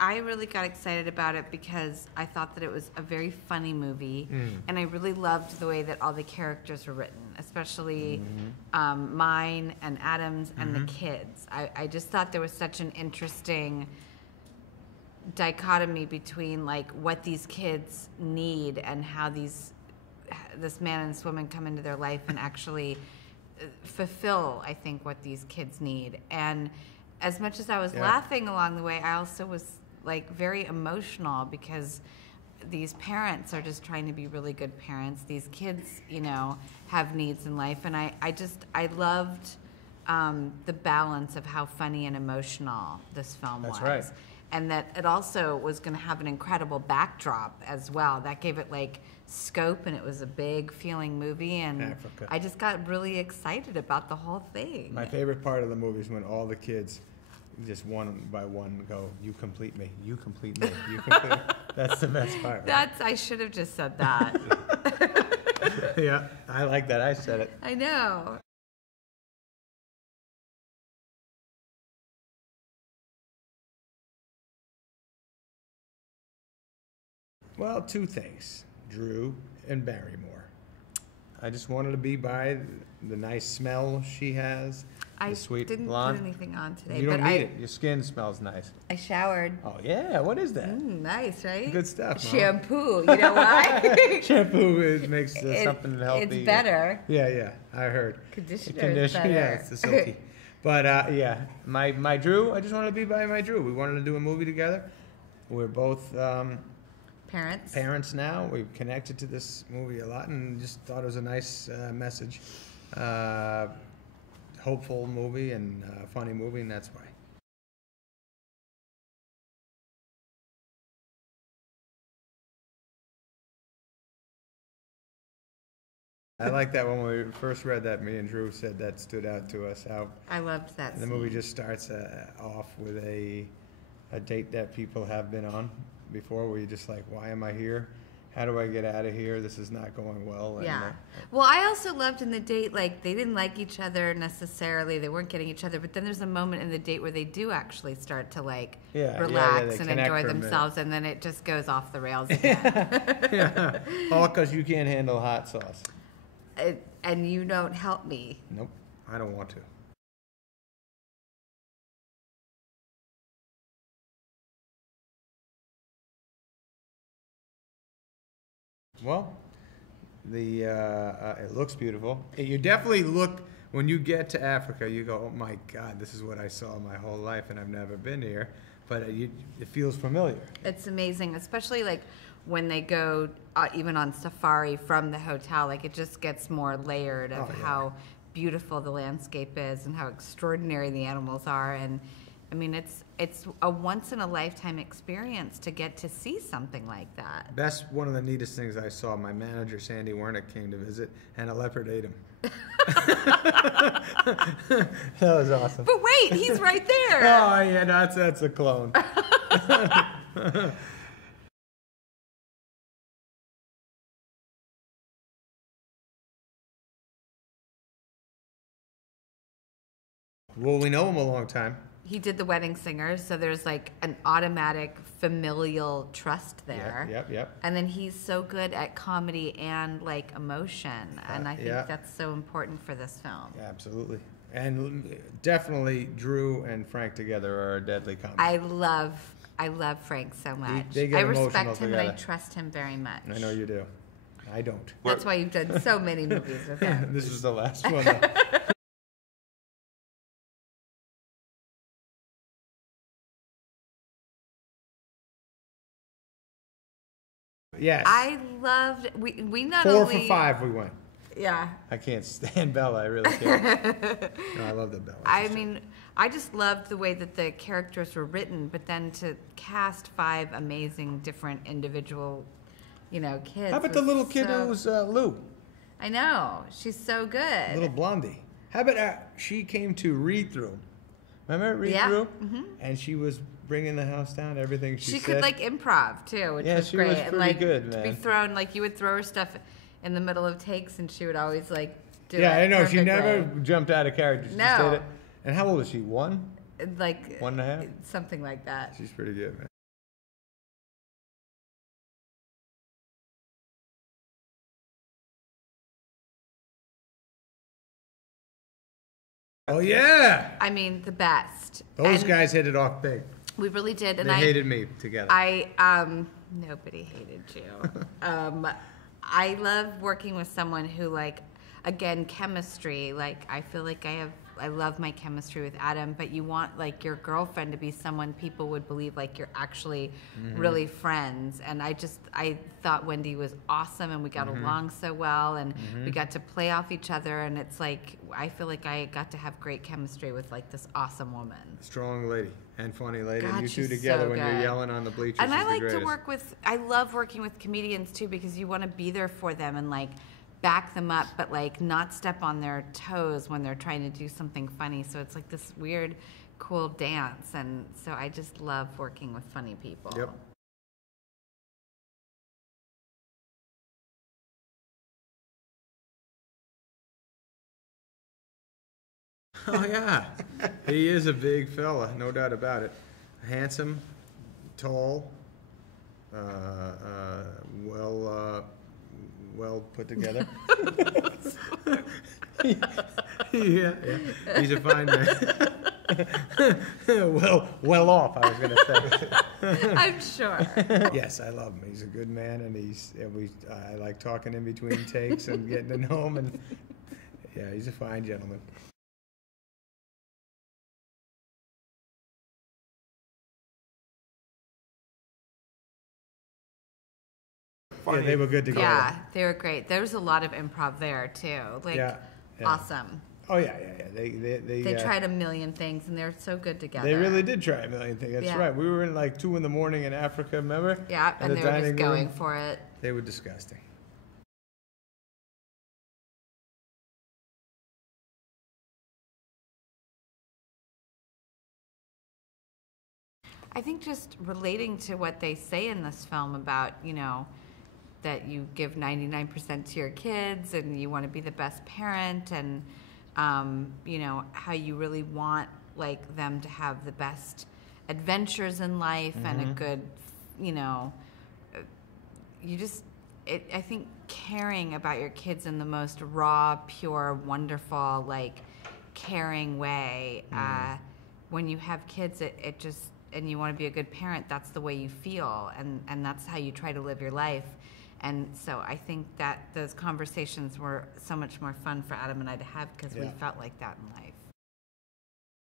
I really got excited about it because I thought that it was a very funny movie, and I really loved the way that all the characters were written, especially mine and Adam's and the kids. I just thought there was such an interesting dichotomy between like what these kids need and how this man and this woman come into their life and actually fulfill, I think, what these kids need. And as much as I was laughing along the way, I also was like very emotional because these parents are just trying to be really good parents. These kids, you know, have needs in life, and I loved the balance of how funny and emotional this film was. Right. And that it also was going to have an incredible backdrop as well. That gave it like scope, and it was a big feeling movie, and Africa. I just got really excited about the whole thing. My favorite part of the movie is when all the kids just one by one go, "You complete me, you complete me, you complete me." That's the best part. Right? I should have just said that. Yeah, I like that. I said it. I know. Well, two things, Drew and Barrymore. I just wanted to be by the nice smell she has, I the sweet didn't blonde. put anything on today. You don't but need it. Your skin smells nice. I showered. Oh, yeah. What is that? Nice, right? Good stuff, Mom. Shampoo. You know why? Shampoo makes something healthy. It's better. Yeah, I heard. Conditioner is better. Yeah, it's the silky. But, yeah, my Drew, I just wanted to be by my Drew. We wanted to do a movie together. We're both parents now. We've connected to this movie a lot and just thought it was a nice message. Hopeful movie and funny movie, and that's why. I like that when we first read that, me and Drew said that stood out to us. How I loved that the scene. movie just starts off with a date that people have been on before, where you're just like, why am I here? How do I get out of here? This is not going well. Yeah. And, Well, I also loved in the date, like, they didn't like each other necessarily. They weren't getting each other. But then there's a moment in the date where they do actually start to, like, relax and enjoy themselves. And then it just goes off the rails again. yeah. All because you can't handle hot sauce. And you don't help me. Nope. I don't want to. Well, it looks beautiful. You definitely look, when you get to Africa, you go, oh my God, this is what I saw my whole life and I've never been here. But it feels familiar. It's amazing, especially like when they go even on safari from the hotel. Like, it just gets more layered of how beautiful the landscape is and how extraordinary the animals are. And I mean, it's a once in a lifetime experience to get to see something like that. One of the neatest things I saw, my manager Sandy Wernick came to visit, and a leopard ate him. That was awesome. But wait, he's right there. Oh yeah, that's a clone. Well, we know him a long time. He did The Wedding Singers, so there's like an automatic familial trust there. Yep. And then he's so good at comedy and like emotion, and I think that's so important for this film. Yeah, absolutely. And definitely Drew and Frank together are a deadly combo. I love Frank so much. They get I emotional respect him together. and I trust him very much. I know you do. I don't. That's why you've done so many movies with him. This is the last one, though. Yes. I loved. We not 4 only for 5 we went. Yeah. I can't stand Bella. I really can't. No, I love the Bella. I mean, I just loved the way that the characters were written, but then to cast 5 amazing, different individual, kids. How about the little kid who was Lou? I know. She's so good. Little blondie. How about she came to read through? Remember read through? Mm-hmm. And she was bringing the house down. Everything she said. She could like improv too, which was she great. was pretty good, man. To be thrown, like you would throw her stuff in the middle of takes, and she would always like do it. Yeah, I know. She perfectly. never jumped out of character. She No. just did it. And how old is she? 1? Like 1.5? something like that. She's pretty good, man. Oh yeah. I mean, the best. Those And guys hit it off big. we really did, and They hated me together. Nobody hated you. I love working with someone who, like, again, chemistry. Like, I feel like I love my chemistry with Adam, but you want, like, your girlfriend to be someone people would believe, like, you're actually really friends. And I thought Wendy was awesome, and we got along so well, and we got to play off each other, and it's like, I feel like I got to have great chemistry with, like, this awesome woman. Strong lady and funny lady. God, and you two she's together so when good. you're yelling on the bleachers. And I is the like to greatest. work with, I love working with comedians too, because you want to be there for them and, like, back them up, but, like, not step on their toes when they're trying to do something funny. So it's like this weird, cool dance. And so I just love working with funny people. Yep. Oh yeah, he is a big fella, no doubt about it. Handsome, tall, well put together. yeah, he's a fine man. well off, I was gonna say. I'm sure. Yes, I love him. He's a good man, and I like talking in between takes and getting to know him, and yeah, he's a fine gentleman. Yeah, they were good together. Yeah, they were great. There was a lot of improv there too. Like, Yeah. awesome. Oh yeah. They tried a million things, and they're so good together. They really did try a million things. That's Yeah. right. We were in like 2 a.m. in Africa, remember? Yeah, In and the they were just dining going room. for it. They were disgusting. I think just relating to what they say in this film about, you know, that you give 99% to your kids and you want to be the best parent, and, you know, how you really want, like, them to have the best adventures in life and a good, you know, I think caring about your kids in the most raw, pure, wonderful, like, caring way. When you have kids, it just, and you want to be a good parent, that's the way you feel, and that's how you try to live your life. And so I think that those conversations were so much more fun for Adam and I to have, because we Yeah. felt like that in life.